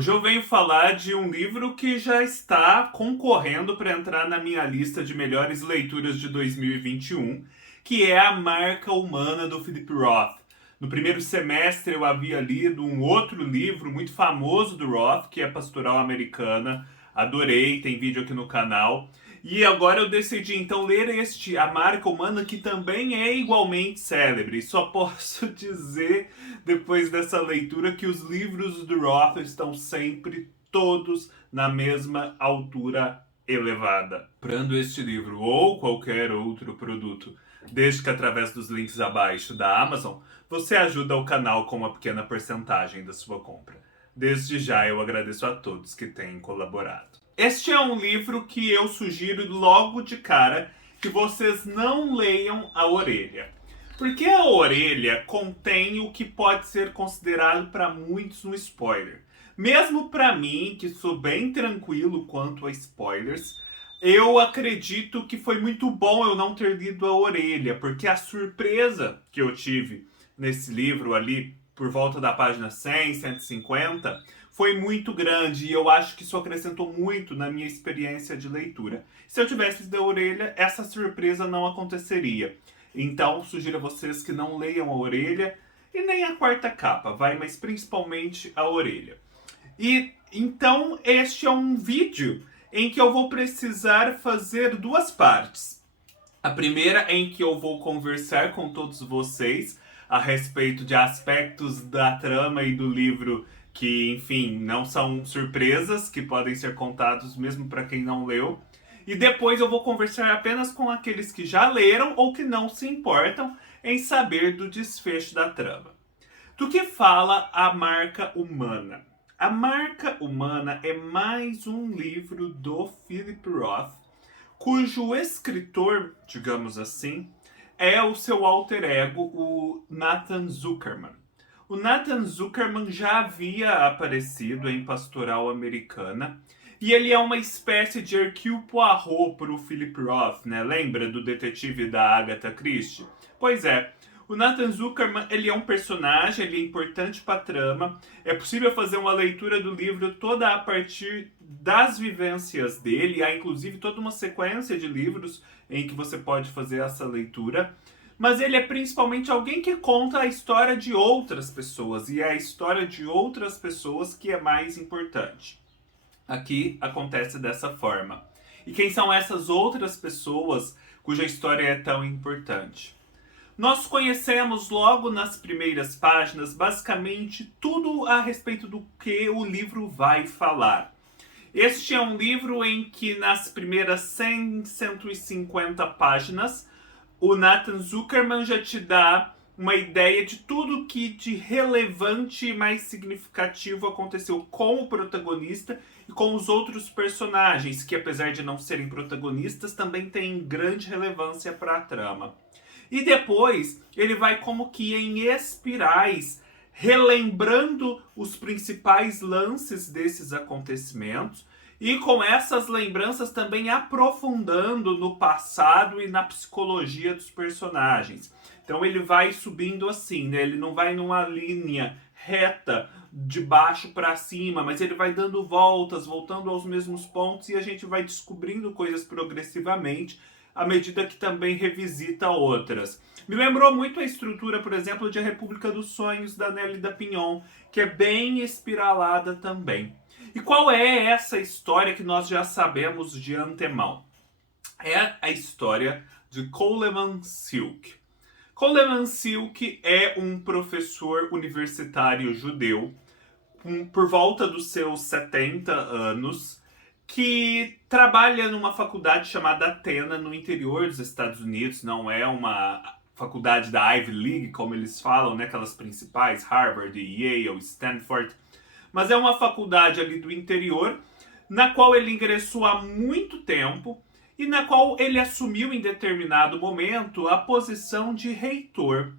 Hoje eu venho falar de um livro que já está concorrendo para entrar na minha lista de melhores leituras de 2021, que é A Marca Humana do Philip Roth. No primeiro semestre eu havia lido um outro livro muito famoso do Roth, que é Pastoral Americana. Adorei, tem vídeo aqui no canal. E agora eu decidi então ler este A Marca Humana, que também é igualmente célebre. Só posso dizer, depois dessa leitura, que os livros do Roth estão sempre todos na mesma altura elevada. Comprando este livro ou qualquer outro produto, desde que através dos links abaixo da Amazon, você ajuda o canal com uma pequena porcentagem da sua compra. Desde já eu agradeço a todos que têm colaborado. Este é um livro que eu sugiro logo de cara que vocês não leiam A Orelha. Porque A Orelha contém o que pode ser considerado para muitos um spoiler. Mesmo para mim, que sou bem tranquilo quanto a spoilers, eu acredito que foi muito bom eu não ter lido A Orelha, porque a surpresa que eu tive nesse livro ali, por volta da página 100, 150, foi muito grande e eu acho que isso acrescentou muito na minha experiência de leitura. Se eu tivesse lido A Orelha, essa surpresa não aconteceria. Então, sugiro a vocês que não leiam A Orelha e nem a quarta capa, mas principalmente A Orelha. E então, este é um vídeo em que eu vou precisar fazer duas partes. A primeira em que eu vou conversar com todos vocês a respeito de aspectos da trama e do livro que, enfim, não são surpresas, que podem ser contados mesmo para quem não leu. E depois eu vou conversar apenas com aqueles que já leram ou que não se importam em saber do desfecho da trama. Do que fala A Marca Humana? A Marca Humana é mais um livro do Philip Roth, cujo escritor, digamos assim, é o seu alter ego, o Nathan Zuckerman. O Nathan Zuckerman já havia aparecido em Pastoral Americana e ele é uma espécie de Hercule Poirot para o Philip Roth, né? Lembra do detetive da Agatha Christie? Pois é, o Nathan Zuckerman ele é um personagem, ele é importante para a trama. É possível fazer uma leitura do livro toda a partir das vivências dele. Há inclusive toda uma sequência de livros em que você pode fazer essa leitura. Mas ele é principalmente alguém que conta a história de outras pessoas, e é a história de outras pessoas que é mais importante. Aqui acontece dessa forma. E quem são essas outras pessoas cuja história é tão importante? Nós conhecemos logo nas primeiras páginas basicamente tudo a respeito do que o livro vai falar. Este é um livro em que nas primeiras 100, 150 páginas o Nathan Zuckerman já te dá uma ideia de tudo que de relevante e mais significativo aconteceu com o protagonista e com os outros personagens, que apesar de não serem protagonistas, também têm grande relevância para a trama. E depois ele vai como que em espirais, relembrando os principais lances desses acontecimentos, e com essas lembranças também aprofundando no passado e na psicologia dos personagens. Então ele vai subindo assim, né? Ele não vai numa linha reta de baixo para cima, mas ele vai dando voltas, voltando aos mesmos pontos, e a gente vai descobrindo coisas progressivamente à medida que também revisita outras. Me lembrou muito a estrutura, por exemplo, de A República dos Sonhos, da Nélida Pinhon, que é bem espiralada também. E qual é essa história que nós já sabemos de antemão? É a história de Coleman Silk. Coleman Silk é um professor universitário judeu, por volta dos seus 70 anos, que trabalha numa faculdade chamada Athena, no interior dos Estados Unidos. Não é uma faculdade da Ivy League, como eles falam, né? Aquelas principais, Harvard, Yale, Stanford. Mas é uma faculdade ali do interior, na qual ele ingressou há muito tempo e na qual ele assumiu em determinado momento a posição de reitor.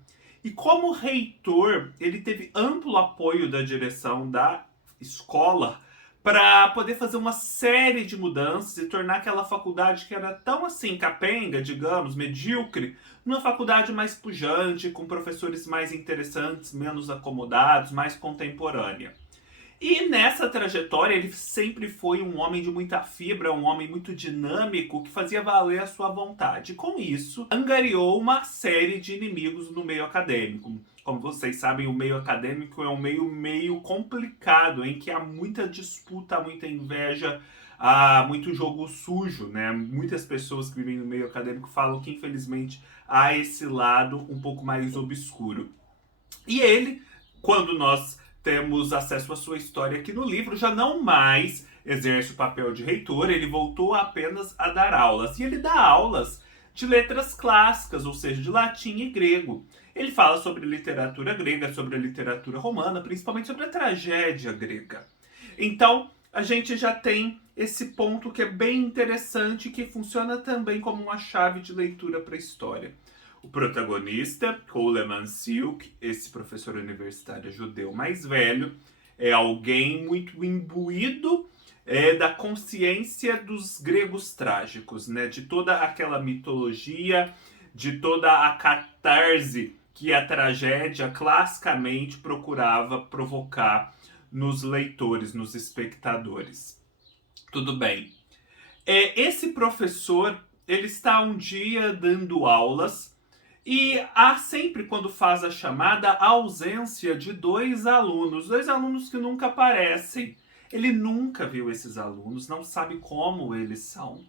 E como reitor, ele teve amplo apoio da direção da escola para poder fazer uma série de mudanças e tornar aquela faculdade que era tão assim capenga, digamos, medíocre, numa faculdade mais pujante, com professores mais interessantes, menos acomodados, mais contemporânea. E nessa trajetória ele sempre foi um homem de muita fibra, um homem muito dinâmico que fazia valer a sua vontade. Com isso, angariou uma série de inimigos no meio acadêmico. Como vocês sabem, o meio acadêmico é um meio complicado, em que há muita disputa, muita inveja, há muito jogo sujo, né? Muitas pessoas que vivem no meio acadêmico falam que, infelizmente, há esse lado um pouco mais obscuro. E ele, quando nós temos acesso à sua história aqui no livro, já não mais exerce o papel de reitor, ele voltou apenas a dar aulas. E ele dá aulas de letras clássicas, ou seja, de latim e grego. Ele fala sobre literatura grega, sobre a literatura romana, principalmente sobre a tragédia grega. Então, a gente já tem esse ponto que é bem interessante, que funciona também como uma chave de leitura para a história. O protagonista, Coleman Silk, esse professor universitário judeu mais velho, é alguém muito imbuído da consciência dos gregos trágicos, né? De toda aquela mitologia, de toda a catarse que a tragédia classicamente procurava provocar nos leitores, nos espectadores. Tudo bem. Esse professor, ele está um dia dando aulas e há sempre, quando faz a chamada, a ausência de dois alunos que nunca aparecem. Ele nunca viu esses alunos, não sabe como eles são.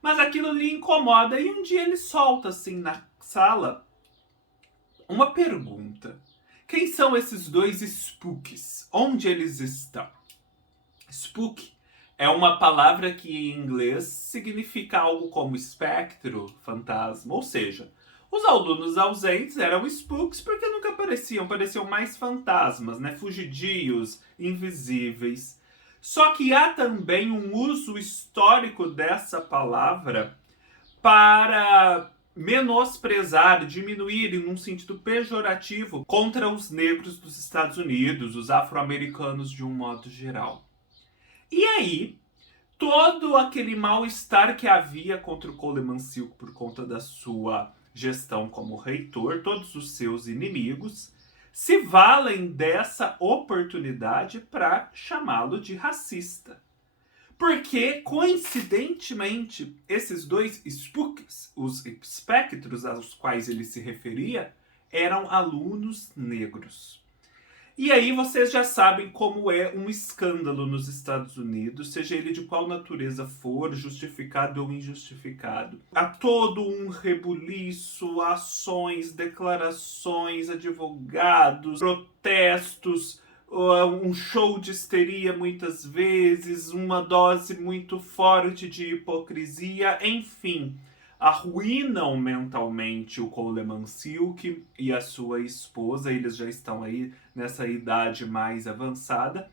Mas aquilo lhe incomoda e um dia ele solta assim na sala uma pergunta. Quem são esses dois spooks? Onde eles estão? Spook é uma palavra que em inglês significa algo como espectro, fantasma, ou seja, os alunos ausentes eram spooks porque nunca apareciam, pareciam mais fantasmas, né? Fugidios, invisíveis. Só que há também um uso histórico dessa palavra para menosprezar, diminuir em um sentido pejorativo contra os negros dos Estados Unidos, os afro-americanos de um modo geral. E aí, todo aquele mal-estar que havia contra o Coleman Silk por conta da sua gestão como reitor, todos os seus inimigos, se valem dessa oportunidade para chamá-lo de racista. Porque, coincidentemente, esses dois spooks, os espectros aos quais ele se referia, eram alunos negros. E aí vocês já sabem como é um escândalo nos Estados Unidos, seja ele de qual natureza for, justificado ou injustificado. Há todo um rebuliço, ações, declarações, advogados, protestos, um show de histeria muitas vezes, uma dose muito forte de hipocrisia, enfim, arruinam mentalmente o Coleman Silk e a sua esposa. Eles já estão aí nessa idade mais avançada,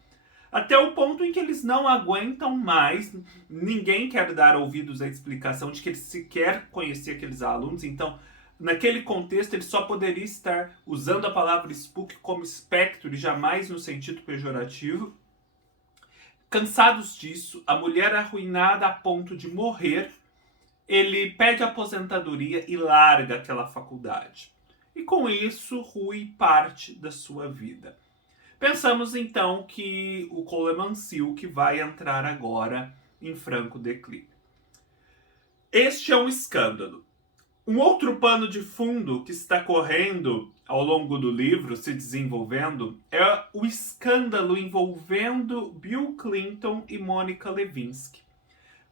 até o ponto em que eles não aguentam mais, ninguém quer dar ouvidos à explicação de que eles sequer conheciam aqueles alunos. Então, naquele contexto, ele só poderia estar usando a palavra spook como espectro e jamais no sentido pejorativo. Cansados disso, a mulher arruinada a ponto de morrer, ele pede aposentadoria e larga aquela faculdade. E com isso, Rui parte da sua vida. Pensamos então que o Coleman Silk vai entrar agora em franco declínio. Este é um escândalo. Um outro pano de fundo que está correndo ao longo do livro, se desenvolvendo, é o escândalo envolvendo Bill Clinton e Monica Lewinsky.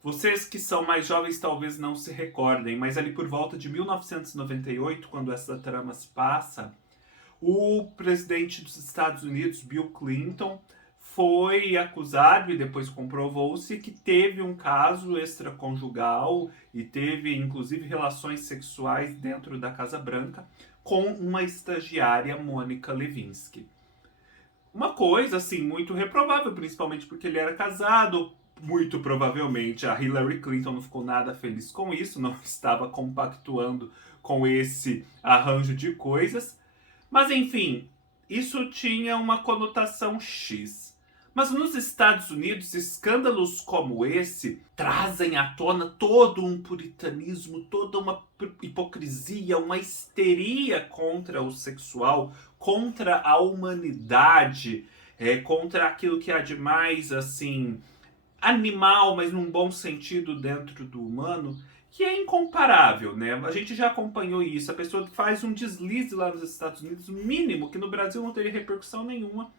Vocês que são mais jovens talvez não se recordem, mas ali por volta de 1998, quando essa trama se passa, o presidente dos Estados Unidos, Bill Clinton, foi acusado e depois comprovou-se que teve um caso extraconjugal e teve inclusive relações sexuais dentro da Casa Branca com uma estagiária, Monica Lewinsky. Uma coisa assim muito reprovável, principalmente porque ele era casado. Muito provavelmente a Hillary Clinton não ficou nada feliz com isso, não estava compactuando com esse arranjo de coisas. Mas enfim, isso tinha uma conotação X. Mas nos Estados Unidos, escândalos como esse trazem à tona todo um puritanismo, toda uma hipocrisia, uma histeria contra o sexual, contra a humanidade. contra aquilo que há de mais, assim, animal, mas num bom sentido dentro do humano, que é incomparável, né? A gente já acompanhou isso. A pessoa faz um deslize lá nos Estados Unidos, mínimo, que no Brasil não teria repercussão nenhuma.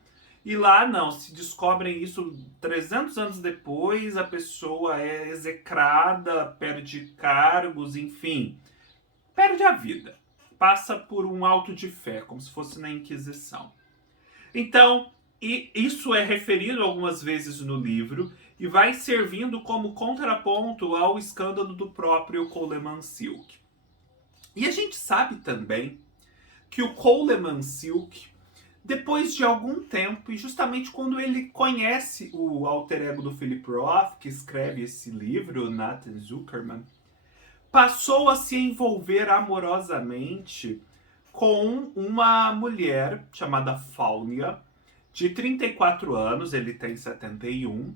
E lá não, se descobrem isso 300 anos depois, a pessoa é execrada, perde cargos, enfim, perde a vida. Passa por um auto de fé, como se fosse na Inquisição. Então, e isso é referido algumas vezes no livro e vai servindo como contraponto ao escândalo do próprio Coleman Silk. E a gente sabe também que o Coleman Silk, depois de algum tempo, e justamente quando ele conhece o alter ego do Philip Roth, que escreve esse livro, Nathan Zuckerman, passou a se envolver amorosamente com uma mulher chamada Faunia, de 34 anos, ele tem 71,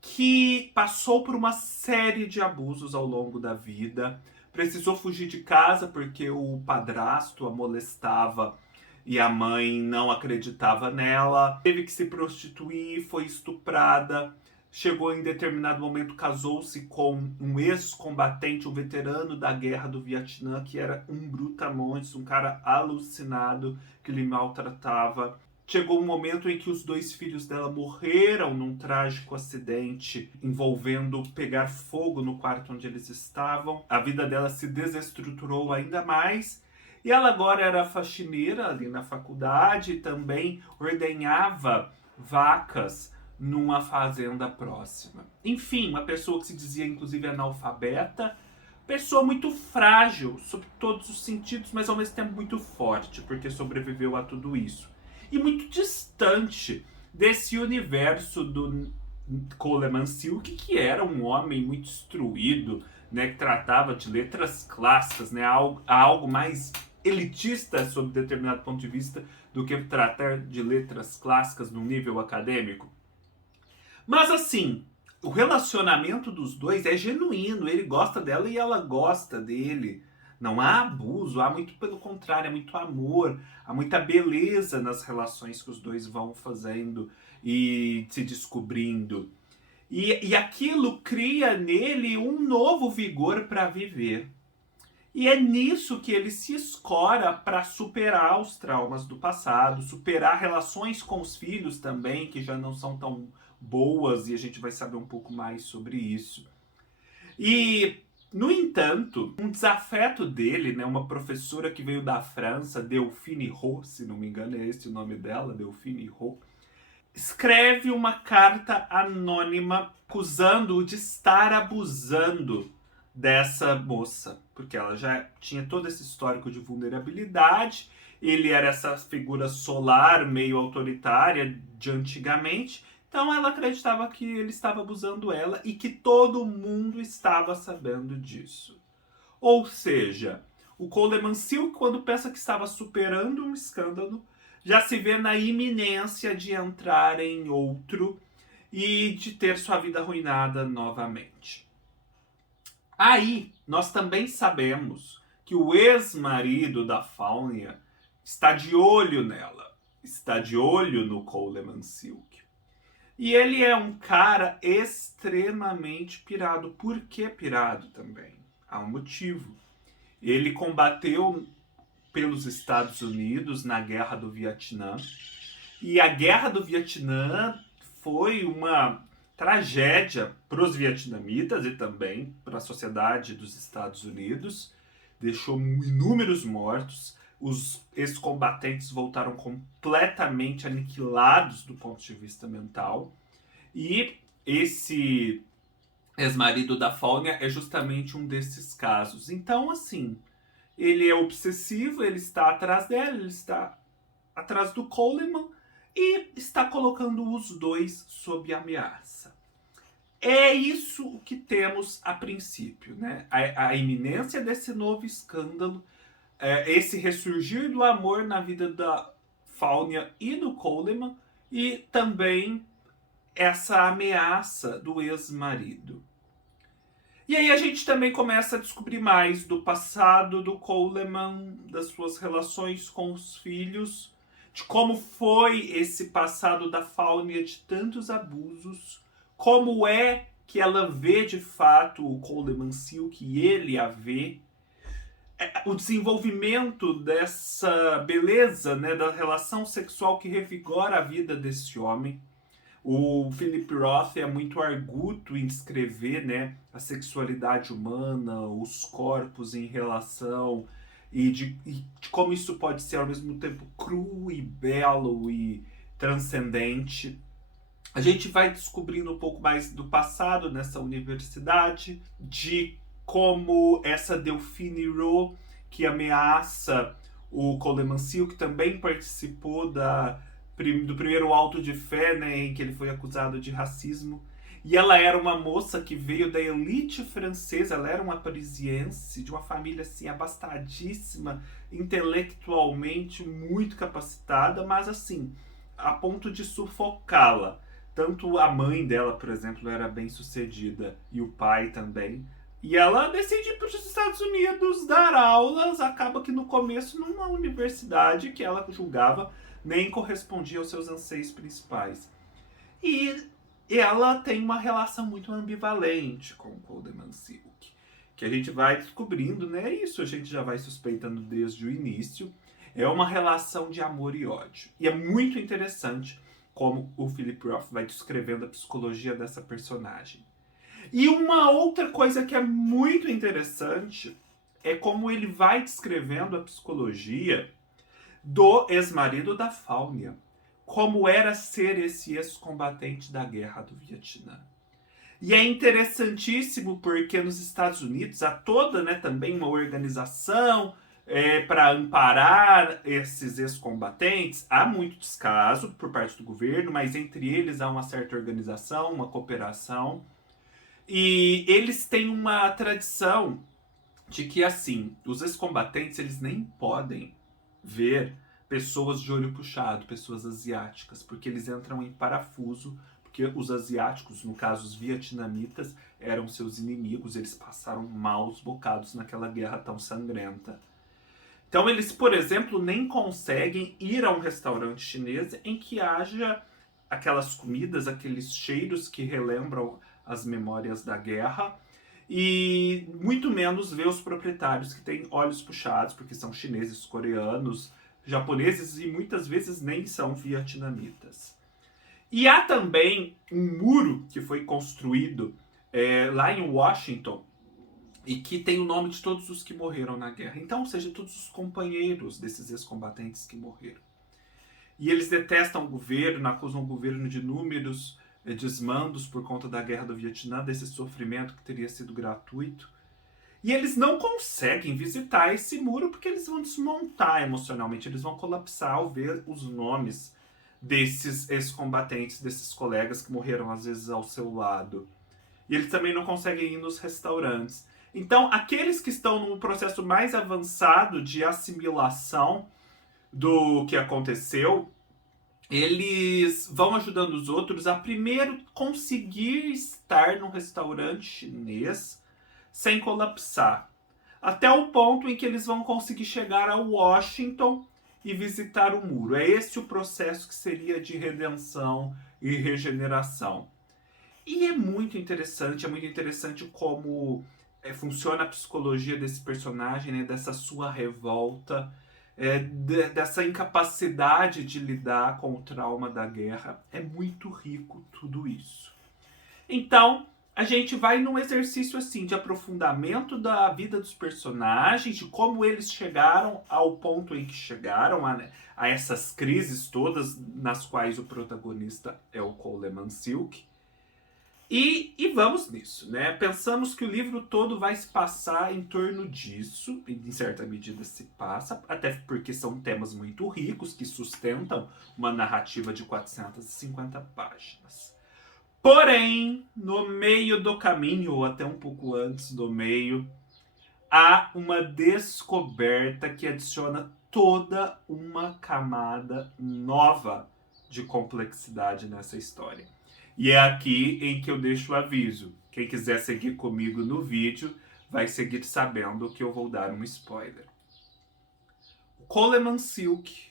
que passou por uma série de abusos ao longo da vida, precisou fugir de casa porque o padrasto a molestava e a mãe não acreditava nela, teve que se prostituir, foi estuprada, chegou em determinado momento, casou-se com um ex-combatente, um veterano da guerra do Vietnã, que era um brutamontes, um cara alucinado, que lhe maltratava. Chegou um momento em que os 2 filhos dela morreram num trágico acidente envolvendo pegar fogo no quarto onde eles estavam. A vida dela se desestruturou ainda mais. E ela agora era faxineira ali na faculdade e também ordenhava vacas numa fazenda próxima. Enfim, uma pessoa que se dizia inclusive analfabeta, pessoa muito frágil sob todos os sentidos, mas ao mesmo tempo muito forte, porque sobreviveu a tudo isso. E muito distante desse universo do Coleman Silk, que era um homem muito instruído, né, que tratava de letras clássicas, né, algo mais elitista sob determinado ponto de vista do que tratar de letras clássicas no nível acadêmico. Mas assim, o relacionamento dos dois é genuíno, ele gosta dela e ela gosta dele. Não há abuso, há muito pelo contrário, há muito amor, há muita beleza nas relações que os dois vão fazendo e se descobrindo. E aquilo cria nele um novo vigor para viver. E é nisso que ele se escora para superar os traumas do passado, superar relações com os filhos também, que já não são tão boas, e a gente vai saber um pouco mais sobre isso. E, no entanto, um desafeto dele, né, uma professora que veio da França, Delphine Roux, se não me engano é esse o nome dela, Delphine Roux, escreve uma carta anônima acusando-o de estar abusando dessa moça, porque ela já tinha todo esse histórico de vulnerabilidade, ele era essa figura solar, meio autoritária de antigamente, então ela acreditava que ele estava abusando ela e que todo mundo estava sabendo disso. Ou seja, o Coleman Silk, quando pensa que estava superando um escândalo, já se vê na iminência de entrar em outro e de ter sua vida arruinada novamente. Aí, nós também sabemos que o ex-marido da Faunia está de olho nela, está de olho no Coleman Silk. E ele é um cara extremamente pirado. Por que pirado também? Há um motivo. Ele combateu pelos Estados Unidos na Guerra do Vietnã. E a Guerra do Vietnã foi uma tragédia para os vietnamitas e também para a sociedade dos Estados Unidos. Deixou inúmeros mortos. Os ex-combatentes voltaram completamente aniquilados do ponto de vista mental. E esse ex-marido da Faunia é justamente um desses casos. Então, assim, ele é obsessivo, ele está atrás dela, ele está atrás do Coleman e está colocando os dois sob ameaça. É isso o que temos a princípio, né? A iminência desse novo escândalo, esse ressurgir do amor na vida da Faunia e do Coleman, e também essa ameaça do ex-marido. E aí a gente também começa a descobrir mais do passado do Coleman, das suas relações com os filhos, de como foi esse passado da Faunia de tantos abusos, como é que ela vê de fato o Coleman Silk e ele a vê, o desenvolvimento dessa beleza, né, da relação sexual que revigora a vida desse homem. O Philip Roth é muito arguto em descrever, né, a sexualidade humana, os corpos em relação e de como isso pode ser ao mesmo tempo cru e belo e transcendente. A gente vai descobrindo um pouco mais do passado nessa universidade, de como essa Delphine Rowe, que ameaça o Coleman Silk, também participou do primeiro auto de fé, né, em que ele foi acusado de racismo. E ela era uma moça que veio da elite francesa, ela era uma parisiense, de uma família assim abastadíssima, intelectualmente muito capacitada, mas assim, a ponto de sufocá-la. Tanto a mãe dela, por exemplo, era bem sucedida, e o pai também. E ela decide ir para os Estados Unidos dar aulas, acaba que no começo numa universidade que ela julgava nem correspondia aos seus anseios principais. E ela tem uma relação muito ambivalente com o Coleman Silk, que a gente vai descobrindo, né? Isso a gente já vai suspeitando desde o início. É uma relação de amor e ódio. E é muito interessante como o Philip Roth vai descrevendo a psicologia dessa personagem. E uma outra coisa que é muito interessante é como ele vai descrevendo a psicologia do ex-marido da Faunia. Como era ser esse ex-combatente da guerra do Vietnã. E é interessantíssimo porque nos Estados Unidos há toda, né, também uma organização para amparar esses ex-combatentes. Há muito descaso por parte do governo, mas entre eles há uma certa organização, uma cooperação. E eles têm uma tradição de que, assim, os ex-combatentes eles nem podem ver pessoas de olho puxado, pessoas asiáticas, porque eles entram em parafuso, porque os asiáticos, no caso os vietnamitas, eram seus inimigos, eles passaram maus bocados naquela guerra tão sangrenta. Então eles, por exemplo, nem conseguem ir a um restaurante chinês em que haja aquelas comidas, aqueles cheiros que relembram as memórias da guerra, e muito menos ver os proprietários que têm olhos puxados, porque são chineses, coreanos, japoneses e muitas vezes nem são vietnamitas. E há também um muro que foi construído lá em Washington e que tem o nome de todos os que morreram na guerra. Então, ou seja, todos os companheiros desses ex-combatentes que morreram. E eles detestam o governo, acusam o governo de inúmeros desmandos por conta da guerra do Vietnã, desse sofrimento que teria sido gratuito. E eles não conseguem visitar esse muro porque eles vão desmontar emocionalmente, eles vão colapsar ao ver os nomes desses ex-combatentes, desses colegas que morreram às vezes ao seu lado. E eles também não conseguem ir nos restaurantes. Então, aqueles que estão num processo mais avançado de assimilação do que aconteceu, eles vão ajudando os outros a primeiro conseguir estar num restaurante chinês sem colapsar. Até o ponto em que eles vão conseguir chegar a Washington e visitar o muro. É esse o processo que seria de redenção e regeneração. E é muito interessante como funciona a psicologia desse personagem, né, dessa sua revolta, dessa incapacidade de lidar com o trauma da guerra. É muito rico tudo isso. Então, a gente vai num exercício assim de aprofundamento da vida dos personagens, de como eles chegaram ao ponto em que chegaram, a essas crises todas nas quais o protagonista é o Coleman Silk. E vamos nisso, né? Pensamos que o livro todo vai se passar em torno disso, e em certa medida se passa, até porque são temas muito ricos que sustentam uma narrativa de 450 páginas. Porém, no meio do caminho, ou até um pouco antes do meio, há uma descoberta que adiciona toda uma camada nova de complexidade nessa história. E é aqui em que eu deixo o aviso. Quem quiser seguir comigo no vídeo, vai seguir sabendo que eu vou dar um spoiler. O Coleman Silk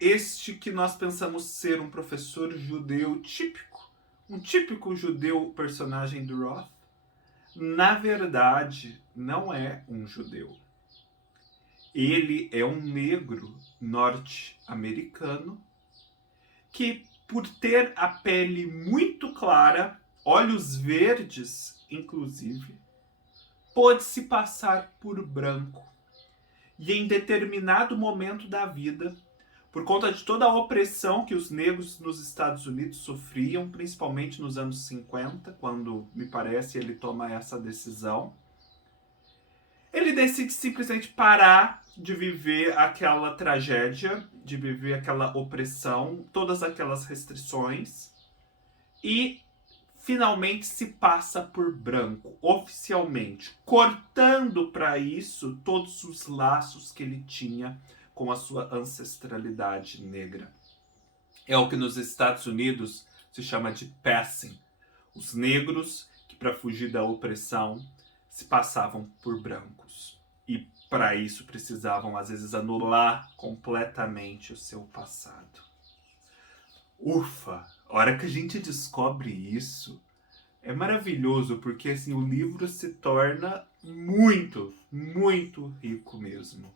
este que nós pensamos ser um professor judeu típico, um típico judeu personagem do Roth, na verdade não é um judeu. Ele é um negro norte-americano que, por ter a pele muito clara, olhos verdes, inclusive, pôde se passar por branco. E em determinado momento da vida, por conta de toda a opressão que os negros nos Estados Unidos sofriam, principalmente nos anos 50, quando, me parece, ele toma essa decisão, ele decide simplesmente parar de viver aquela tragédia, de viver aquela opressão, todas aquelas restrições, e finalmente se passa por branco, oficialmente, cortando para isso todos os laços que ele tinha com a sua ancestralidade negra. É o que nos Estados Unidos se chama de passing. Os negros que, para fugir da opressão, se passavam por brancos. E para isso precisavam, às vezes, anular completamente o seu passado. Ufa! A hora que a gente descobre isso, é maravilhoso, porque assim, o livro se torna muito, muito rico mesmo.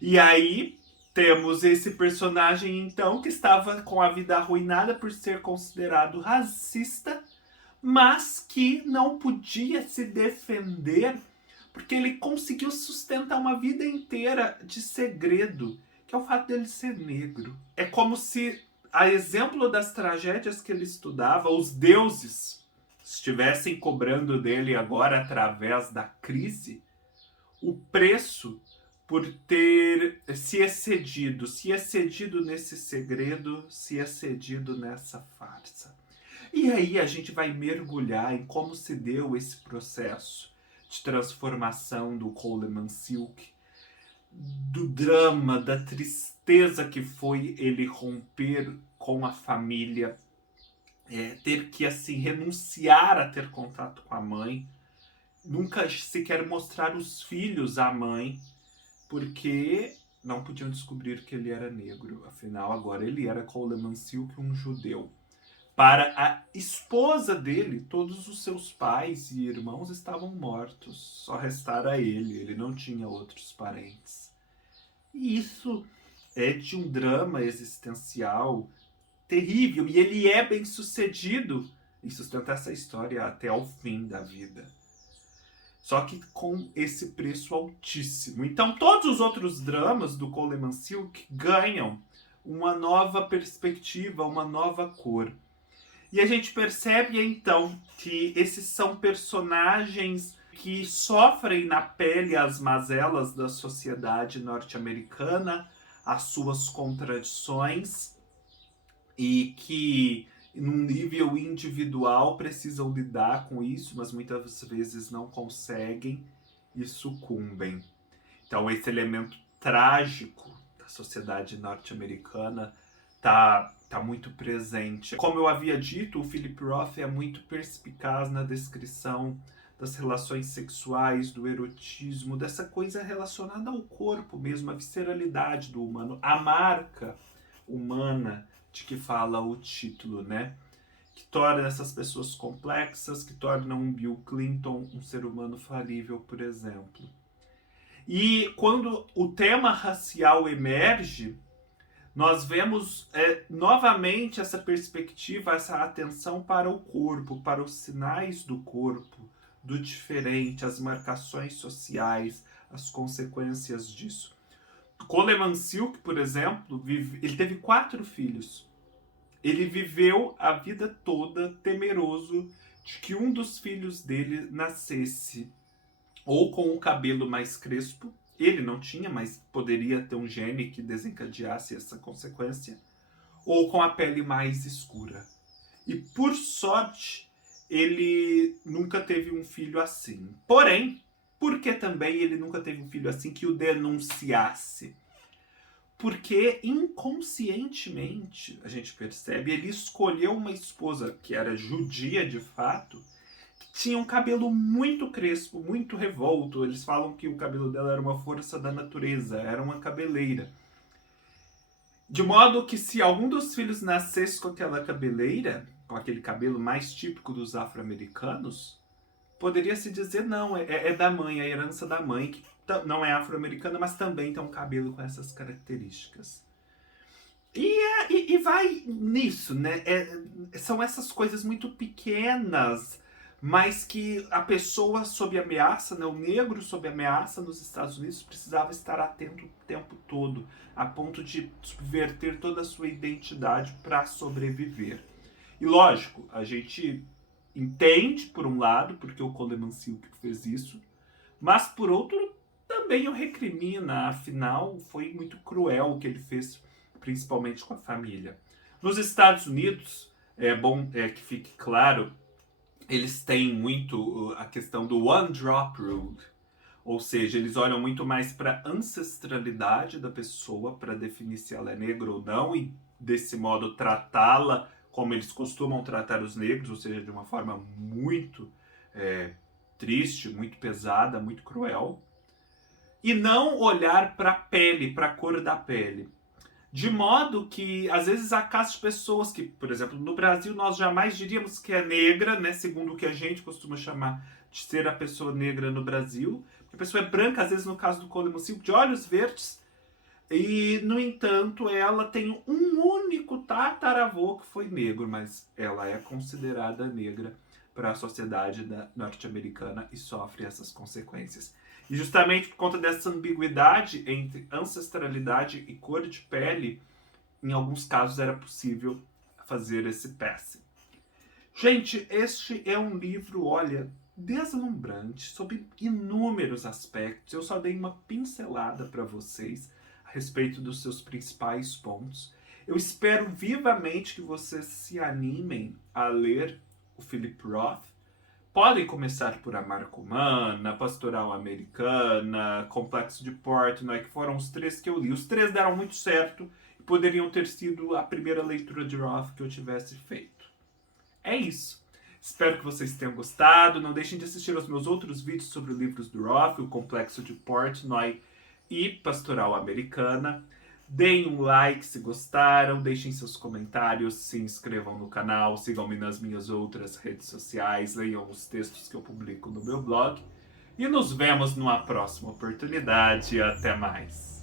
E aí temos esse personagem, então, que estava com a vida arruinada por ser considerado racista, mas que não podia se defender porque ele conseguiu sustentar uma vida inteira de segredo, que é o fato dele ser negro. É como se, a exemplo das tragédias que ele estudava, os deuses estivessem cobrando dele agora, através da crise, o preço por ter se excedido nesse segredo, se excedido nessa farsa. E aí a gente vai mergulhar em como se deu esse processo de transformação do Coleman Silk, do drama, da tristeza que foi ele romper com a família, ter que assim renunciar a ter contato com a mãe, nunca sequer mostrar os filhos à mãe, porque não podiam descobrir que ele era negro. Afinal, agora ele era Coleman Silk, um judeu. Para a esposa dele, todos os seus pais e irmãos estavam mortos. Só restara ele não tinha outros parentes. E isso é de um drama existencial terrível. E ele é bem sucedido em sustentar essa história até ao fim da vida. Só que com esse preço altíssimo. Então todos os outros dramas do Coleman Silk ganham uma nova perspectiva, uma nova cor. E a gente percebe então que esses são personagens que sofrem na pele as mazelas da sociedade norte-americana, as suas contradições, e que num nível individual precisam lidar com isso, mas muitas vezes não conseguem e sucumbem. Então esse elemento trágico da sociedade norte-americana tá muito presente. Como eu havia dito, o Philip Roth é muito perspicaz na descrição das relações sexuais, do erotismo, dessa coisa relacionada ao corpo mesmo, a visceralidade do humano, a marca humana de que fala o título, né? Que torna essas pessoas complexas, que tornam um Bill Clinton um ser humano falível, por exemplo. E quando o tema racial emerge, nós vemos novamente essa perspectiva, essa atenção para o corpo, para os sinais do corpo, do diferente, as marcações sociais, as consequências disso. Coleman Silk, por exemplo, ele teve 4 filhos. Ele viveu a vida toda temeroso de que um dos filhos dele nascesse ou com o cabelo mais crespo. Ele não tinha, mas poderia ter um gene que desencadeasse essa consequência, ou com a pele mais escura. E por sorte, ele nunca teve um filho assim. Porém, por que também ele nunca teve um filho assim que o denunciasse? Porque inconscientemente, a gente percebe, ele escolheu uma esposa que era judia de fato, tinha um cabelo muito crespo, muito revolto. Eles falam que o cabelo dela era uma força da natureza, era uma cabeleira. De modo que se algum dos filhos nascesse com aquela cabeleira, com aquele cabelo mais típico dos afro-americanos, poderia-se dizer não, é da mãe, é a herança da mãe, que não é afro-americana, mas também tem um cabelo com essas características. E vai nisso, né? São essas coisas muito pequenas, mas que a pessoa sob ameaça, né? O negro sob ameaça nos Estados Unidos precisava estar atento o tempo todo, a ponto de subverter toda a sua identidade para sobreviver. E lógico, a gente entende por um lado, porque o Coleman Silk fez isso, mas por outro também o recrimina, afinal foi muito cruel o que ele fez, principalmente com a família. Nos Estados Unidos, é bom que fique claro, eles têm muito a questão do One Drop Rule, ou seja, eles olham muito mais para a ancestralidade da pessoa para definir se ela é negra ou não e desse modo tratá-la como eles costumam tratar os negros, ou seja, de uma forma muito triste, muito pesada, muito cruel. E não olhar para a pele, para a cor da pele. De modo que, às vezes, há casos de pessoas que, por exemplo, no Brasil, nós jamais diríamos que é negra, né? Segundo o que a gente costuma chamar de ser a pessoa negra no Brasil. A pessoa é branca, às vezes, no caso do Coleman Silk, de olhos verdes. E, no entanto, ela tem um único tataravô que foi negro, mas ela é considerada negra para a sociedade norte-americana e sofre essas consequências. E justamente por conta dessa ambiguidade entre ancestralidade e cor de pele, em alguns casos era possível fazer esse passing. Gente, este é um livro, olha, deslumbrante, sobre inúmeros aspectos. Eu só dei uma pincelada para vocês a respeito dos seus principais pontos. Eu espero vivamente que vocês se animem a ler o Philip Roth. Podem começar por A Marca Humana, Pastoral Americana, Complexo de Portnoy, que foram os 3 que eu li. Os 3 deram muito certo e poderiam ter sido a primeira leitura de Roth que eu tivesse feito. É isso. Espero que vocês tenham gostado. Não deixem de assistir aos meus outros vídeos sobre livros do Roth, o Complexo de Portnoy e Pastoral Americana. Deem um like se gostaram, deixem seus comentários, se inscrevam no canal, sigam-me nas minhas outras redes sociais, leiam os textos que eu publico no meu blog. E nos vemos numa próxima oportunidade. Até mais!